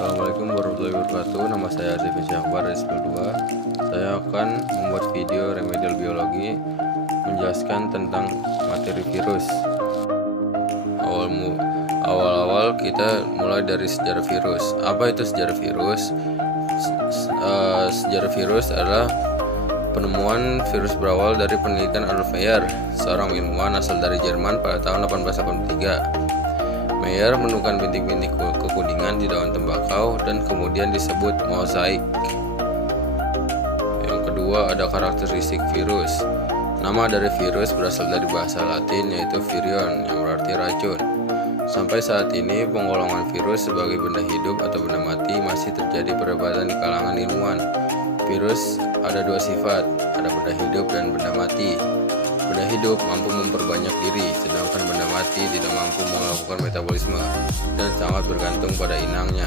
Assalamualaikum warahmatullahi wabarakatuh. Nama saya Devi Syakbar dari Spil 2. Saya akan membuat video remedial biologi menjelaskan tentang materi virus. Awal-awal kita mulai dari sejarah virus. Apa itu sejarah virus? Sejarah virus adalah penemuan virus berawal dari penelitian Adolf Meyer, seorang ilmuwan asal dari Jerman pada tahun 1883. Meyer menemukan bintik-bintik kekuningan di daun tembakau dan kemudian disebut mozaik. Yang kedua, ada karakteristik virus. Nama dari virus berasal dari bahasa Latin yaitu virion yang berarti racun. Sampai saat ini penggolongan virus sebagai benda hidup atau benda mati masih terjadi perdebatan di kalangan ilmuwan. Virus ada dua sifat, ada benda hidup dan benda mati. Benda hidup mampu memperbanyak diri, sedangkan benda mati tidak mampu melakukan metabolisme dan sangat bergantung pada inangnya.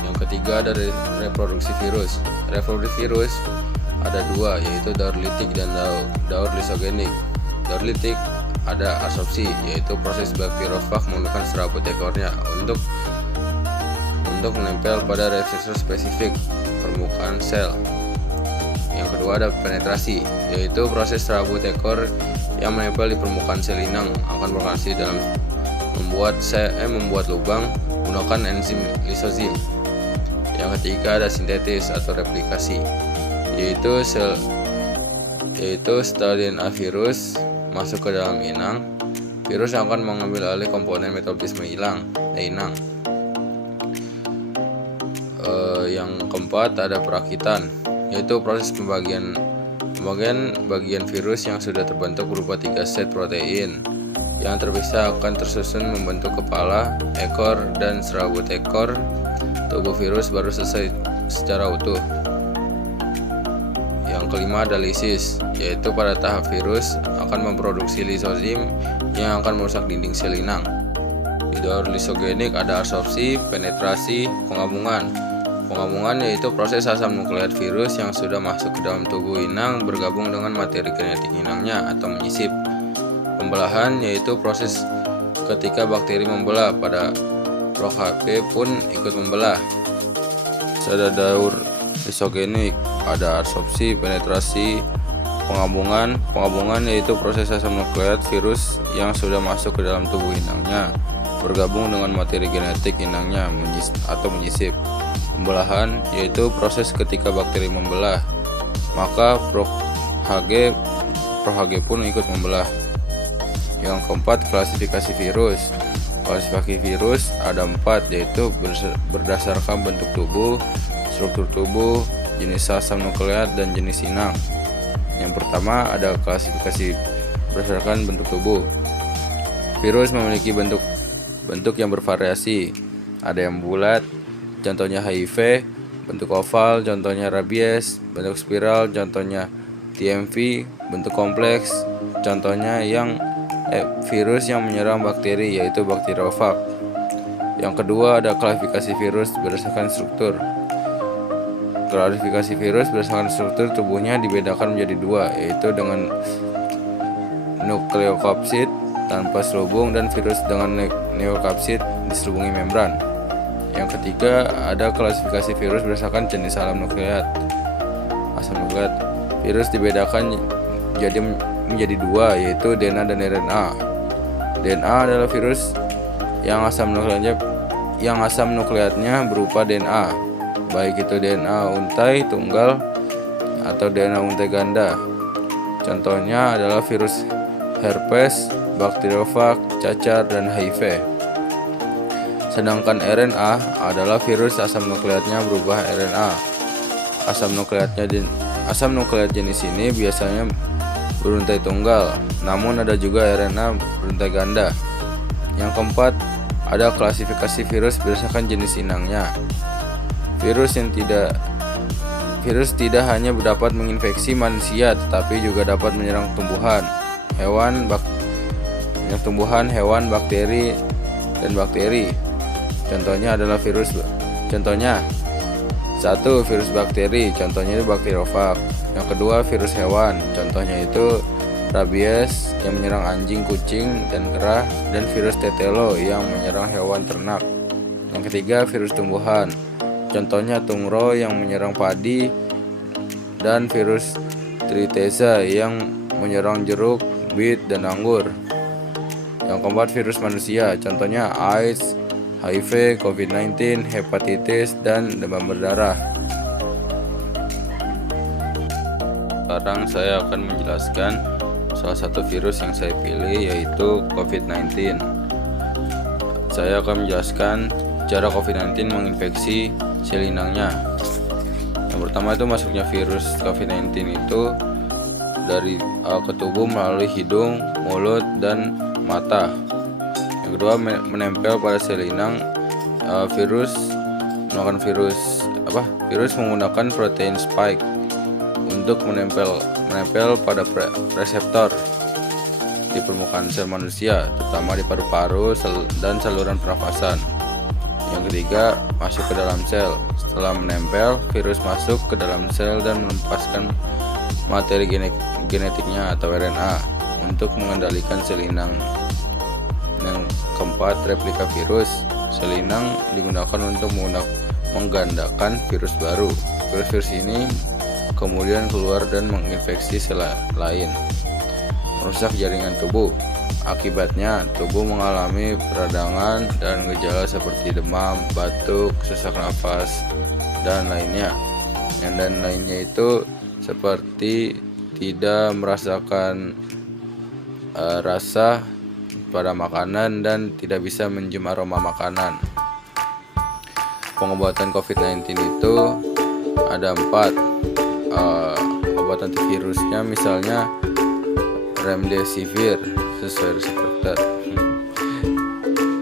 Yang ketiga dari reproduksi virus. Reproduksi virus ada dua, yaitu daur litik dan daur lisogenik. Daur litik ada absorpsi, yaitu proses bakteriofag menggunakan serabut ekornya untuk menempel pada reseptor spesifik permukaan sel. Yang kedua ada penetrasi, yaitu proses serabut ekor yang menempel di permukaan sel inang akan berfungsi dalam membuat lubang menggunakan enzim lisozim. Yang ketiga ada sintetis atau replikasi, yaitu setelah DNA virus masuk ke dalam inang, virus akan mengambil alih komponen metabolisme inang. Yang keempat ada perakitan, yaitu proses pembagian bagian virus yang sudah terbentuk berupa 3 set protein yang terpisah akan tersusun membentuk kepala, ekor, dan serabut ekor. Tubuh virus baru selesai secara utuh. Yang kelima ada lisis, yaitu pada tahap virus akan memproduksi lisozim yang akan merusak dinding sel inang. Di daur lisogenik ada absorpsi, penetrasi, penggabungan. Penggabungan yaitu proses asam nukleat virus yang sudah masuk ke dalam tubuh inang bergabung dengan materi genetik inangnya atau menyisip. Pembelahan yaitu proses ketika bakteri membelah, pada ProHP pun ikut membelah. Ada daur lisogenik, ada absorpsi, penetrasi, penggabungan. Penggabungan yaitu proses asam nukleat virus yang sudah masuk ke dalam tubuh inangnya bergabung dengan materi genetik inangnya atau menyisip. Pembelahan yaitu proses ketika bakteri membelah, maka ProHG pun ikut membelah. Yang keempat, klasifikasi virus. Klasifikasi virus ada 4, yaitu berdasarkan bentuk tubuh, struktur tubuh, jenis asam nukleat, dan jenis inang. Yang pertama ada klasifikasi berdasarkan bentuk tubuh. Virus memiliki bentuk yang bervariasi, ada yang bulat, contohnya HIV, bentuk oval, contohnya rabies, bentuk spiral, contohnya TMV, bentuk kompleks, contohnya virus yang menyerang bakteri, yaitu bakteriofag. Yang kedua ada klasifikasi virus berdasarkan struktur. Klasifikasi virus berdasarkan struktur tubuhnya dibedakan menjadi 2, yaitu dengan nukleokapsid tanpa selubung dan virus dengan neokapsid diselubungi membran. Yang ketiga ada klasifikasi virus berdasarkan jenis asam nukleat. Virus dibedakan menjadi 2, yaitu DNA dan RNA. DNA adalah virus yang asam nukleatnya berupa DNA, baik itu DNA untai tunggal atau DNA untai ganda. Contohnya adalah virus herpes, bakteriofag, cacar, dan HIV. Sedangkan RNA adalah virus asam nukleatnya berubah RNA. Asam nukleat jenis ini biasanya beruntai tunggal, namun ada juga RNA beruntai ganda. Yang keempat, ada klasifikasi virus berdasarkan jenis inangnya. Virus tidak hanya dapat menginfeksi manusia, tetapi juga dapat menyerang hewan, bakteri, dan bakteri. Contohnya adalah virus 1. Virus bakteri, contohnya itu bakteriofag. Yang kedua, virus hewan, contohnya itu rabies yang menyerang anjing, kucing, dan kera, dan virus tetelo yang menyerang hewan ternak. Yang ketiga, virus tumbuhan. Contohnya tungro yang menyerang padi dan virus triteza yang menyerang jeruk, bit, dan anggur. Yang keempat, virus manusia. Contohnya AIDS, HIV, COVID-19, hepatitis, dan demam berdarah. Sekarang saya akan menjelaskan salah satu virus yang saya pilih, yaitu COVID-19. Saya akan menjelaskan cara COVID-19 menginfeksi sel inangnya. Yang pertama itu masuknya virus COVID-19 itu dari ke tubuh melalui hidung, mulut, dan mata. Yang kedua, menempel pada sel inang. Virus menggunakan protein spike untuk menempel pada reseptor di permukaan sel manusia, terutama di paru-paru dan saluran pernafasan. Yang ketiga, masuk ke dalam sel. Setelah menempel, virus masuk ke dalam sel dan melepaskan materi genetiknya atau RNA untuk mengendalikan sel inang. Yang keempat, replika virus. Sel inang digunakan untuk menggandakan virus baru. Virus ini kemudian keluar dan menginfeksi sel lain, merusak jaringan tubuh. Akibatnya, tubuh mengalami peradangan dan gejala seperti demam, batuk, sesak nafas, dan lainnya. Dan lainnya itu seperti tidak merasakan rasa pada makanan dan tidak bisa mencium aroma makanan. Pengobatan COVID-19 itu ada 4. Obat antivirusnya misalnya remdesivir sesuai resep dokter.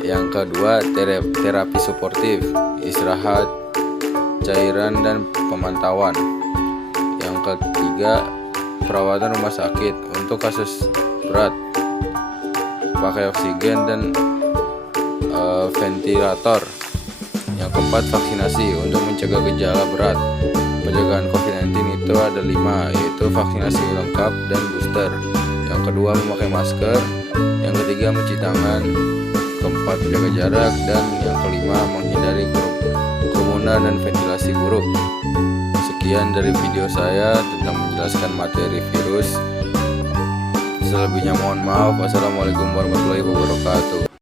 Yang kedua, terapi suportif, istirahat, cairan, dan pemantauan. Yang ketiga, perawatan rumah sakit untuk kasus berat, pakai oksigen dan ventilator. Yang keempat, vaksinasi untuk mencegah gejala berat. Pencegahan COVID-19 itu ada 5, yaitu vaksinasi lengkap dan booster. Yang kedua, memakai masker. Yang ketiga, mencuci tangan. Keempat, menjaga jarak. Dan yang kelima, menghindari kerumunan dan ventilasi buruk. Sekian dari video saya tentang menjelaskan materi virus. Selebihnya mohon maaf. Wassalamualaikum warahmatullahi wabarakatuh.